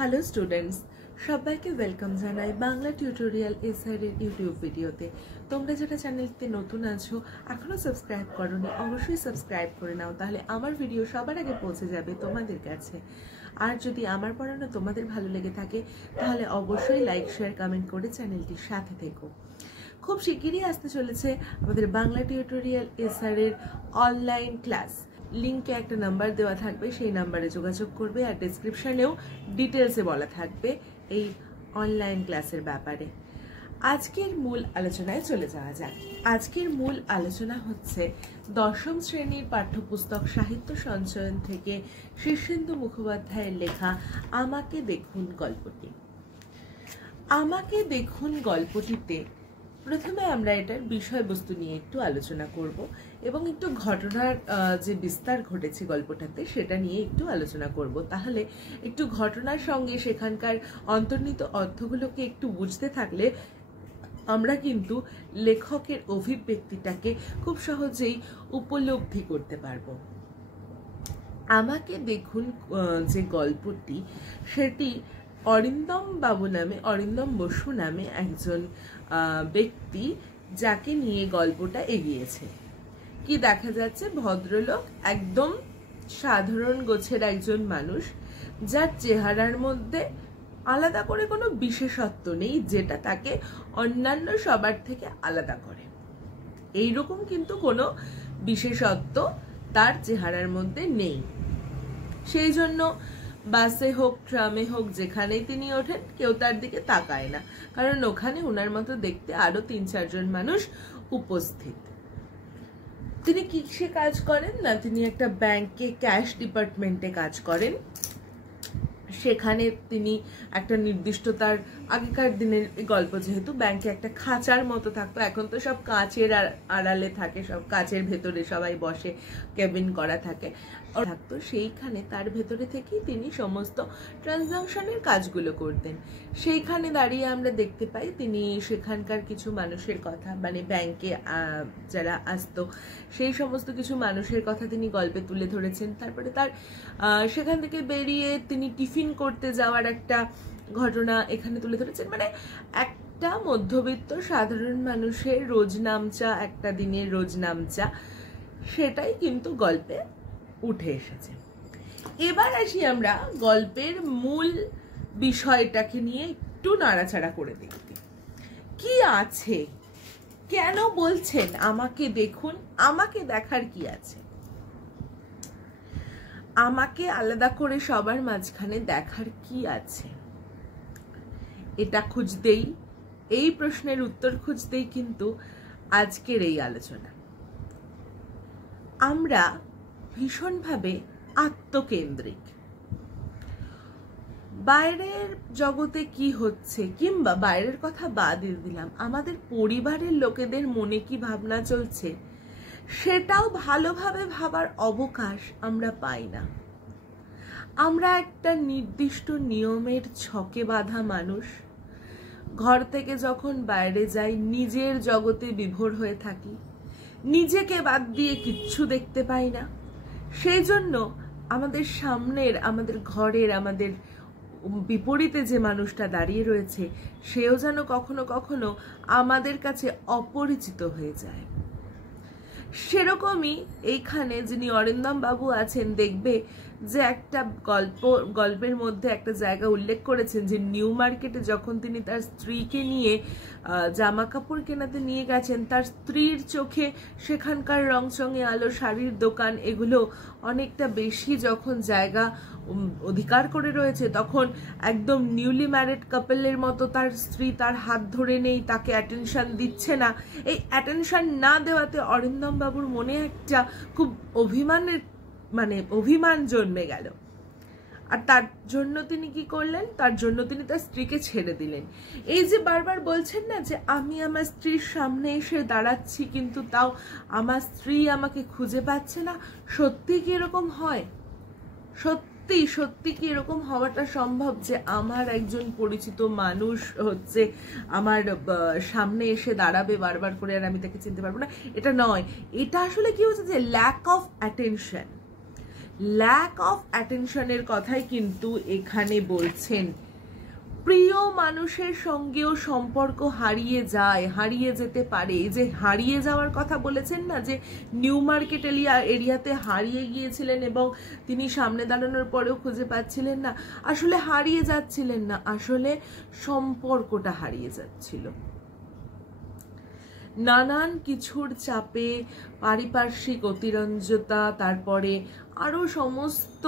Hello students, সবাইকে welcome জানাই Bangla tutorial SR এর ইউটিউব ভিডিওতে। তোমরা যারা চ্যানেলটিতে নতুন আছো, এখনো সাবস্ক্রাইব করোনি, অবশ্যই সাবস্ক্রাইব করে নাও, তাহলে আমার ভিডিও সবার আগে পৌঁছে যাবে তোমাদের কাছে। আর যদি আমার পড়ানো তোমাদের ভালো লেগে থাকে তাহলে অবশ্যই লাইক, শেয়ার, কমেন্ট করে চ্যানেলটির সাথে থেকো। খুব শিগগিরই আসতে চলেছে আমাদের বাংলা টিউটোরিয়াল এসআর এর অনলাইন ক্লাস। লিংকে একটা নাম্বার দেওয়া থাকবে, সেই নাম্বারে যোগাযোগ করবে, আর ডেসক্রিপশনেও ডিটেলসে বলা থাকবে এই অনলাইন ক্লাসের ব্যাপারে। আজকের মূল আলোচনায় চলে যাওয়া যাক। আজকের মূল আলোচনা হচ্ছে দশম শ্রেণীর পাঠ্যপুস্তক সাহিত্য সঞ্চয়ন থেকে শীর্ষেন্দু মুখোপাধ্যায়ের লেখা আমাকে দেখুন গল্পটি। আমাকে দেখুন গল্পটিতে প্রথমে আমরা এটার বিষয়বস্তু নিয়ে একটু আলোচনা করব এবং একটু ঘটনার যে বিস্তার ঘটেছে গল্পটাতে সেটা নিয়ে একটু আলোচনা করব। তাহলে একটু ঘটনার সঙ্গে সেখানকার অন্তর্নিহিত অর্থগুলোকে একটু বুঝতে থাকলে আমরা কিন্তু লেখকের অভিব্যক্তিটাকে খুব সহজেই উপলব্ধি করতে পারবো। আমাকে দেখুন যে গল্পটি, সেটি অরিন্দম বসু নামে একজন ব্যক্তি, যাকে নিয়ে গল্পটা এগিয়েছে। কি দেখা যাচ্ছে, ভদ্রলোক, একদম সাধারণ গোছের একজন মানুষ, যার চেহারার মধ্যে আলাদা করে কোনো বিশেষত্ব নেই যেটা তাকে অন্যান্য সবার থেকে আলাদা করে। এইরকম কিন্তু কোনো বিশেষত্ব তার চেহারার মধ্যে নেই। সেই জন্য বাসে হোক, ট্রামে হোক, যেখানেই তিনি ওঠেন কেউ তার দিকে তাকায় না, কারণ ওখানে ওনার মতো দেখতে আরো ৩-৪ জন মানুষ উপস্থিত। তিনি কিসে কাজ করেন না, তিনি একটা ব্যাংকে ক্যাশ ডিপার্টমেন্টে কাজ করেন। সেখানে তিনি একটা নির্দিষ্ট, তার আগেকার দিনের গল্প, যেহেতু ব্যাংকে একটা খাঁচার মতো থাকতো, এখন তো সব কাঁচের আড়ালে থাকে, সব কাঁচের ভেতরে সবাই বসে, কেবিন করা থাকে, থাকতো। সেইখানে তার ভেতরে থেকেই তিনি সমস্ত ট্রানজাকশনের কাজগুলো করতেন। সেইখানে দাঁড়িয়ে আমরা দেখতে পাই তিনি সেখানকার কিছু মানুষের কথা, মানে ব্যাংকে যারা আসতো সেই সমস্ত কিছু মানুষের কথা তিনি গল্পে তুলে ধরেছেন। তারপরে তার সেখান থেকে বেরিয়ে তিনি টিফিন করতে যাওয়ার একটা ঘটনা এখানে তুলে ধরেছেন। মানে একটা মধ্যবিত্ত সাধারণ মানুষের রোজনামচা, একটা দিনের রোজনামচা, সেটাই কিন্তু গল্পে উঠে এসেছে। এবার আসি আমরা গল্পের মূল বিষয়টাকে নিয়ে একটু নাড়াচাড়া করে দেখতে। কি আছে, কেন বলছেন আমাকে দেখুন, আমাকে দেখার কি আছে, আমাকে আলাদা করে সবার মাঝখানে দেখার কি আছে, এটা খুঁজতেই, এই প্রশ্নের উত্তর খুঁজতেই কিন্তু আজকের এই আলোচনা। আমরা ভীষণভাবে আত্মকেন্দ্রিক। বাইরের জগতে কি হচ্ছে, কিংবা বাইরের কথা বাদ দিয়ে দিলাম, আমাদের পরিবারের লোকেদের মনে কি ভাবনা চলছে, সেটাও ভালোভাবে ভাবার অবকাশ আমরা পাই না। আমরা একটা নির্দিষ্ট নিয়মের ছকে বাঁধা মানুষ। ঘর থেকে যখন বাইরে যাই নিজের জগতে বিভোর হয়ে থাকি, নিজেকে বাদ দিয়ে কিচ্ছু দেখতে পাই না। সেই জন্য আমাদের সামনের, আমাদের ঘরের, আমাদের বিপরীতে যে মানুষটা দাঁড়িয়ে রয়েছে, সেও যেন কখনো কখনো আমাদের কাছে অপরিচিত হয়ে যায়। সেরকমই এইখানে যিনি অরিন্দম বাবু আছেন, দেখবে যে একটা গল্পের মধ্যে একটা জায়গা উল্লেখ করেছেন যে নিউ মার্কেটে যখন তিনি তার স্ত্রীকে নিয়ে জামা কাপড় কেনাতে নিয়ে গেছেন, তার স্ত্রীর চোখে সেখানকার রংচঙে আলো, শাড়ির দোকান, এগুলো অনেকটা বেশি যখন জায়গা অধিকার করে রয়েছে, তখন একদম নিউলি ম্যারিড কাপলের মতো তার স্ত্রী তার হাত ধরে নেই, তাকে অ্যাটেনশন দিচ্ছে না। এই অ্যাটেনশন না দেওয়াতে অরিন্দম বাবুর মনে একটা খুব অভিমান জন্মে গেল। আর তার জন্য তিনি কি করলেন, তার জন্য তিনি তার স্ত্রীকে ছেড়ে দিলেন। এই যে বারবার বলছেন না যে আমি আমার স্ত্রীর সামনে এসে দাঁড়াচ্ছি, কিন্তু তাও আমার স্ত্রী আমাকে খুঁজে পাচ্ছে না, সত্যি কি এরকম হয়? সত্যি কি এরকম হওয়াটা সম্ভব যে আমার একজন পরিচিত মানুষ হচ্ছে আমার সামনে এসে দাঁড়াবে বারবার করে, আর আমি তাকে চিনতে পারবো না? এটা নয়, এটা আসলে কি হচ্ছে যে lack of attention. Lack of অ্যাটেনশনের কথাই কিন্তু এখানে বলছেন। প্রিয় মানুষের সঙ্গেও সম্পর্ক হারিয়ে যায়, হারিয়ে যেতে পারে। যে হারিয়ে যাওয়ার কথা বলেছেন না, যে নিউ মার্কেট এরিয়াতে হারিয়ে গিয়েছিলেন এবং তিনি সামনে দাঁড়ানোর পরেও খুঁজে পাচ্ছিলেন না, আসলে হারিয়ে যাচ্ছিলেন না, আসলে সম্পর্কটা হারিয়ে যাচ্ছিল। নানান কিছুর চাপে, পারিপার্শ্বিক অতিরঞ্জতা, তারপরে আরো সমস্ত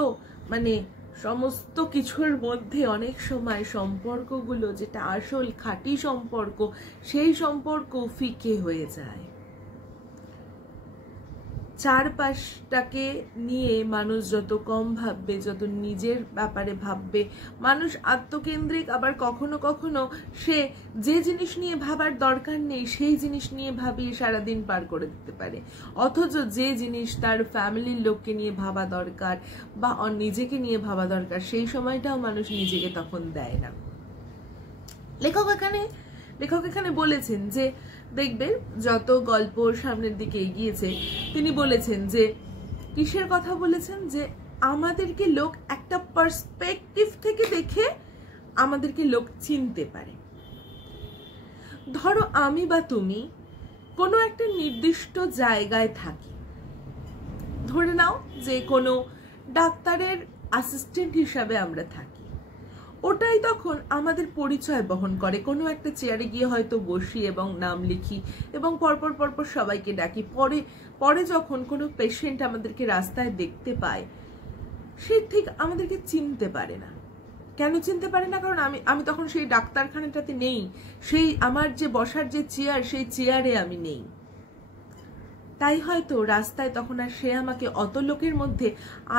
কিছুর মধ্যে অনেক সময় সম্পর্কগুলো, যেটা আসল খাঁটি সম্পর্ক, সেই সম্পর্ক ফিকে হয়ে যায়। চারপাশটাকে নিয়ে মানুষ যত কম ভাববে, যত নিজের ব্যাপারে ভাববে, মানুষ আত্মকেন্দ্রিক, আবার কখনো কখনো সে যে জিনিস নিয়ে ভাবার দরকার নেই সেই জিনিস নিয়ে ভাবিয়ে সারাদিন পার করে দিতে পারে। অথচ যে জিনিস তার ফ্যামিলির লোককে নিয়ে ভাবা দরকার বা নিজেকে নিয়ে ভাবা দরকার, সেই সময়টাও মানুষ নিজেকে তখন দেয় না। লেখক এখানে বলেছেন যে দেখবেন যত গল্প সামনের দিকে এগিয়েছে, তিনি বলেছেন যে কিসের কথা বলেছেন, যে আমাদেরকে লোক একটা পার্সপেক্টিভ থেকে দেখে আমাদেরকে লোক চিনতে পারে। ধরো আমি বা তুমি কোনো একটা নির্দিষ্ট জায়গায় থাকি, ধরে নাও যে কোনো ডাক্তারের অ্যাসিস্ট্যান্ট হিসাবে আমরা থাকি, ওটাই তখন আমাদের পরিচয় বহন করে। কোনো একটা চেয়ারে গিয়ে হয়তো বসি এবং নাম লিখি এবং পরপর সবাইকে ডাকি। পরে যখন কোনো পেশেন্ট আমাদেরকে রাস্তায় দেখতে পায়, সে ঠিক আমাদেরকে চিনতে পারে না। কেন চিনতে পারে না? কারণ আমি তখন সেই ডাক্তারখানাটাতে নেই, সেই আমার যে বসার যে চেয়ার, সেই চেয়ারে আমি নেই। তাই হয়তো রাস্তায় তখন আর সে আমাকে অত লোকের মধ্যে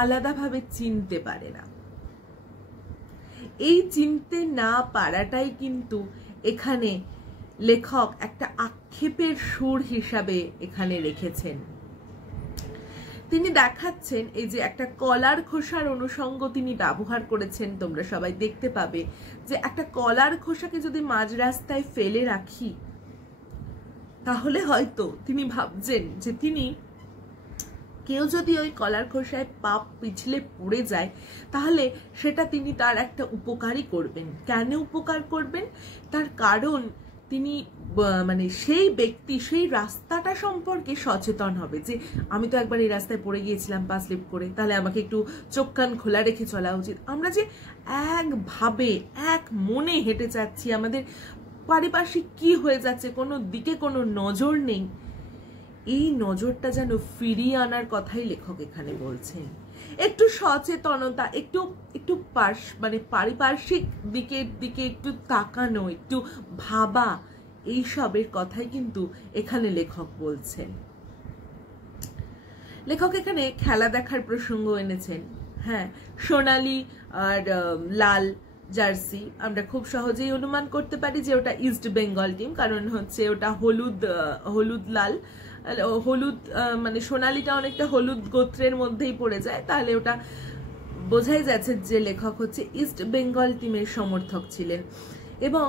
আলাদাভাবে চিনতে পারে না। এই চিনতে না পারাটাই কিন্তু এখানে লেখক একটা আক্ষেপের সুর হিসাবে এখানে রেখেছেন। তিনি দেখাচ্ছেন এই যে একটা কলার খোসার অনুষঙ্গ তিনি ব্যবহার করেছেন, তোমরা সবাই দেখতে পাবে যে একটা কলার খোসাকে যদি মাঝ রাস্তায় ফেলে রাখি, তাহলে হয়তো তিনি ভাবছেন যে কেউ যদি ওই কলার খোসায় পাপ পিছলে পড়ে যায়, তাহলে সেটা তিনি তার একটা উপকারই করবেন। কেন উপকার করবেন? তার কারণ তিনি সেই ব্যক্তি সেই রাস্তাটা সম্পর্কে সচেতন হবে, যে আমি তো একবার এই রাস্তায় পড়ে গিয়েছিলাম পা স্লিপ করে, তাহলে আমাকে একটু চোখ কান খোলা রেখে চলা উচিত। আমরা যে একভাবে এক মনে হেঁটে যাচ্ছি, আমাদের পারিপার্শ্বিক কি হয়ে যাচ্ছে কোনো দিকে কোনো নজর নেই, এই নজরটা যেন ফিরিয়ে আনার কথাই লেখক এখানে বলছেন। একটু সচেতনতা, একটু পারিপার্শ্বিক দিকে একটু তাকানো, একটু ভাবা, এই সবের কথাই কিন্তু এখানে লেখক বলছেন। লেখক এখানে খেলা দেখার প্রসঙ্গ এনেছেন। হ্যাঁ, সোনালী আর লাল জার্সি আমরা খুব সহজেই অনুমান করতে পারি যে ওটা ইস্ট বেঙ্গল টিম, কারণ হচ্ছে ওটা হলুদ লাল, হলুদ সোনালীটা অনেকটা হলুদ গোত্রের মধ্যেই পড়ে যায়, তাহলে ওটা বোঝাই যাচ্ছে যে লেখক হচ্ছে ইস্ট বেঙ্গল টিমের সমর্থক ছিলেন। এবং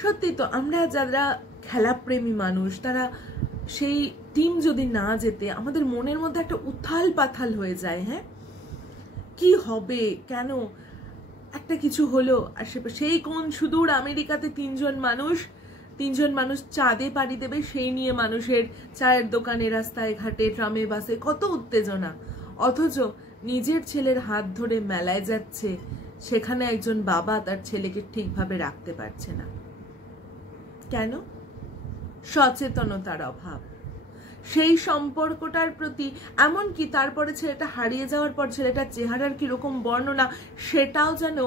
সত্যি তো আমরা যারা খেলাপ্রেমী মানুষ, তারা সেই টিম যদি না যেতে আমাদের মনের মধ্যে একটা উথাল পাথাল হয়ে যায়। হ্যাঁ, কি হবে, কেন একটা কিছু হলো, আর সেই কোন সুদূর আমেরিকাতে তিনজন মানুষ চাঁদে পাড়ি দেবে, সেই নিয়ে মানুষের চায়ের দোকানে, রাস্তায় ঘাটে, ট্রামে, বাসে কত উত্তেজনা। অথচ নিজের ছেলের হাত ধরে মেলায় যাচ্ছে, সেখানে একজন বাবা তার ছেলেকে ঠিকভাবে রাখতে পারছে না। কেন? সচেতনতার অভাব। সেই সম্পর্কটার প্রতি, এমনকি তারপরে ছেলেটা হারিয়ে যাওয়ার পর ছেলেটার চেহারার কিরকম বর্ণনা, সেটাও যেন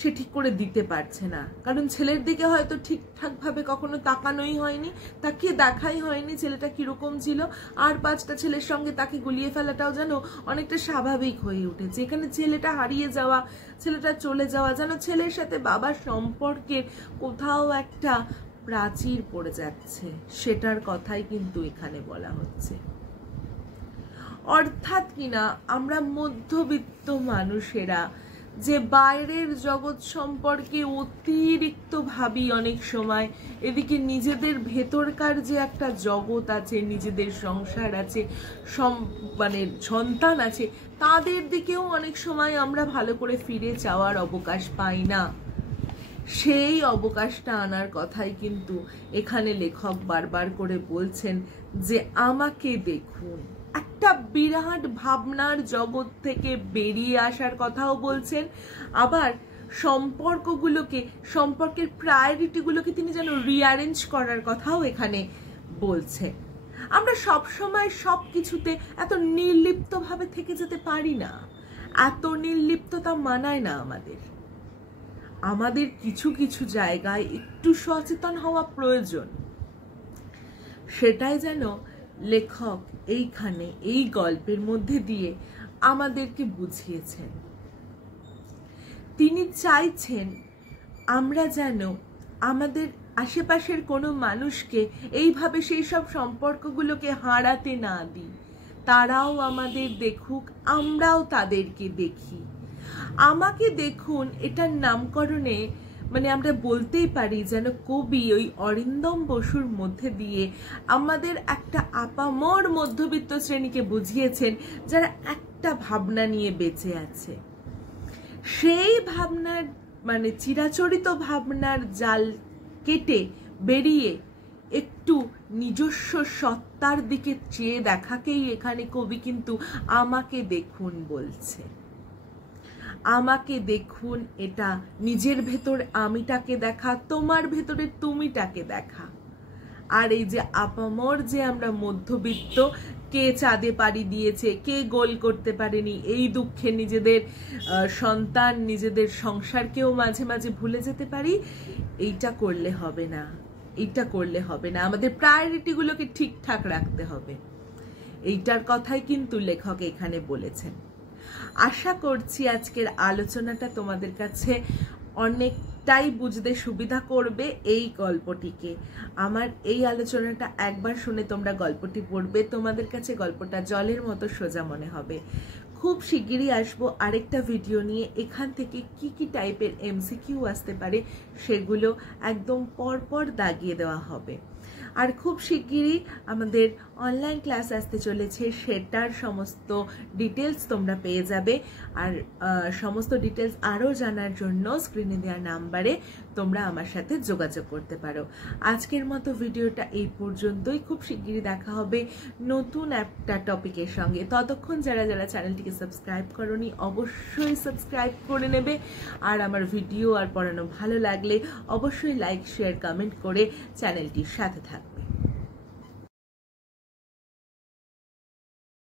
সে ঠিক করে দিতে পারছে না। কারণ ছেলের দিকে হয়তো ঠিকঠাক ভাবে কখনো তাকানোই হয়নি, তাকে দেখাই হয়নি ছেলেটা কিরকম ছিল, আর 5টা ছেলের সঙ্গে তাকে গুলিয়ে ফেলাটাও যেন অনেকটা স্বাভাবিক হয়ে উঠেছে। এখানে ছেলেটা হারিয়ে যাওয়া, ছেলেটা চলে যাওয়া, যেন ছেলের সাথে বাবার সম্পর্কের কোথাও একটা প্রাচীর পড়ে যাচ্ছে, সেটার কথাই কিন্তু এখানে বলা হচ্ছে। অর্থাৎ কিনা আমরা মধ্যবিত্ত মানুষেরা যে বাইরের জগৎ সম্পর্কে অতিরিক্ত ভাবি অনেক সময়, এদিকে নিজেদের ভেতরকার যে একটা জগৎ আছে, নিজেদের সংসার আছে, মানে সন্তান আছে, তাদের দিকেও অনেক সময় আমরা ভালো করে ফিরে যাওয়ার অবকাশ পাই না। সেই অবকাশটা আনার কথাই কিন্তু এখানে লেখক বারবার করে বলছেন যে আমাকে দেখুন। একটা বিরাট ভাবনার জগৎ থেকে বেরিয়ে আসার কথাও বলছেন, আবার সম্পর্কের প্রায়োরিটিগুলোকে তিনি যেন রিঅ্যারেঞ্জ করার কথাও এখানে বলছেন। আমরা সবসময় সব কিছুতে এত নির্লিপ্তভাবে থেকে যেতে পারি না, এত নির্লিপ্ততা মানায় না আমাদের কিছু কিছু জায়গায় একটু সচেতন হওয়া প্রয়োজন। সেটাই যেন লেখক এইখানে এই গল্পের মধ্যে দিয়ে আমাদেরকে বুঝিয়েছেন। তিনি চাইছেন আমরা যেন আমাদের আশেপাশের কোনো মানুষকে এইভাবে সেই সব সম্পর্কগুলোকে হারাতে না দিই। তারাও আমাদের দেখুক, আমরাও তাদেরকে দেখি। আমাকে দেখুন এটার নামকরণে মানে আমরা বলতেই পারি যেন কবি ওই অরিন্দম বসুর মধ্যে দিয়ে আমাদের একটা আপামর মধ্যবিত্ত শ্রেণীকে বুঝিয়েছেন যারা একটা ভাবনা নিয়ে বেঁচে আছে। সেই ভাবনার মানে চিরাচরিত ভাবনার জাল কেটে বেরিয়ে একটু নিজস্ব সত্তার দিকে চেয়ে দেখাকেই এখানে কবি কিন্তু আমাকে দেখুন বলছে। আমাকে দেখুন, এটা নিজের ভেতর আমিটাকে দেখা, তোমার ভেতরে তুমিটাকে দেখা। আর এই যে আপামর যে আমরা মধ্যবিত্ত, কে চাঁদে পাড়ি দিয়েছে, কে গোল করতে পারেনি, এই দুঃখে নিজেদের সন্তান, নিজেদের সংসারকেও মাঝে মাঝে ভুলে যেতে পারি, এইটা করলে হবে না, এইটা করলে হবে না। আমাদের প্রায়োরিটিগুলোকে ঠিকঠাক রাখতে হবে। এইটার কথাই কিন্তু লেখক এখানে বলেছেন। আশা করছি আজকের আলোচনাটা তোমাদের কাছে অনেকটাই বুঝতে সুবিধা করবে এই গল্পটিকে। আমার এই আলোচনাটা একবার শুনে তোমরা গল্পটি পড়বে, তোমাদের কাছে গল্পটা জলের মতো সোজা মনে হবে। খুব শিগগিরই আসবো আরেকটা ভিডিও নিয়ে। এখান থেকে কি কি টাইপের এমসিকিউ আসতে পারে সেগুলো একদম পরপর দাগিয়ে দেওয়া হবে। আর খুব শিগগিরই আমাদের অনলাইন ক্লাস আসতে চলেছে, সেটার সমস্ত ডিটেলস তোমরা পেয়ে যাবে। আর সমস্ত ডিটেলস আরও জানার জন্য স্ক্রিনে দেওয়া নাম্বারে তোমরা আমার সাথে যোগাযোগ করতে পারো। আজকের মতো ভিডিওটা এই পর্যন্তই। খুব শিগগিরই দেখা হবে নতুন একটা টপিকের সঙ্গে। ততক্ষণ যারা যারা চ্যানেলটিকে সাবস্ক্রাইব করোনি অবশ্যই সাবস্ক্রাইব করে নেবে। আর আমার ভিডিও আর পড়ানো ভালো লাগলে অবশ্যই লাইক, শেয়ার, কমেন্ট করে চ্যানেলটির সাথে থাকবে।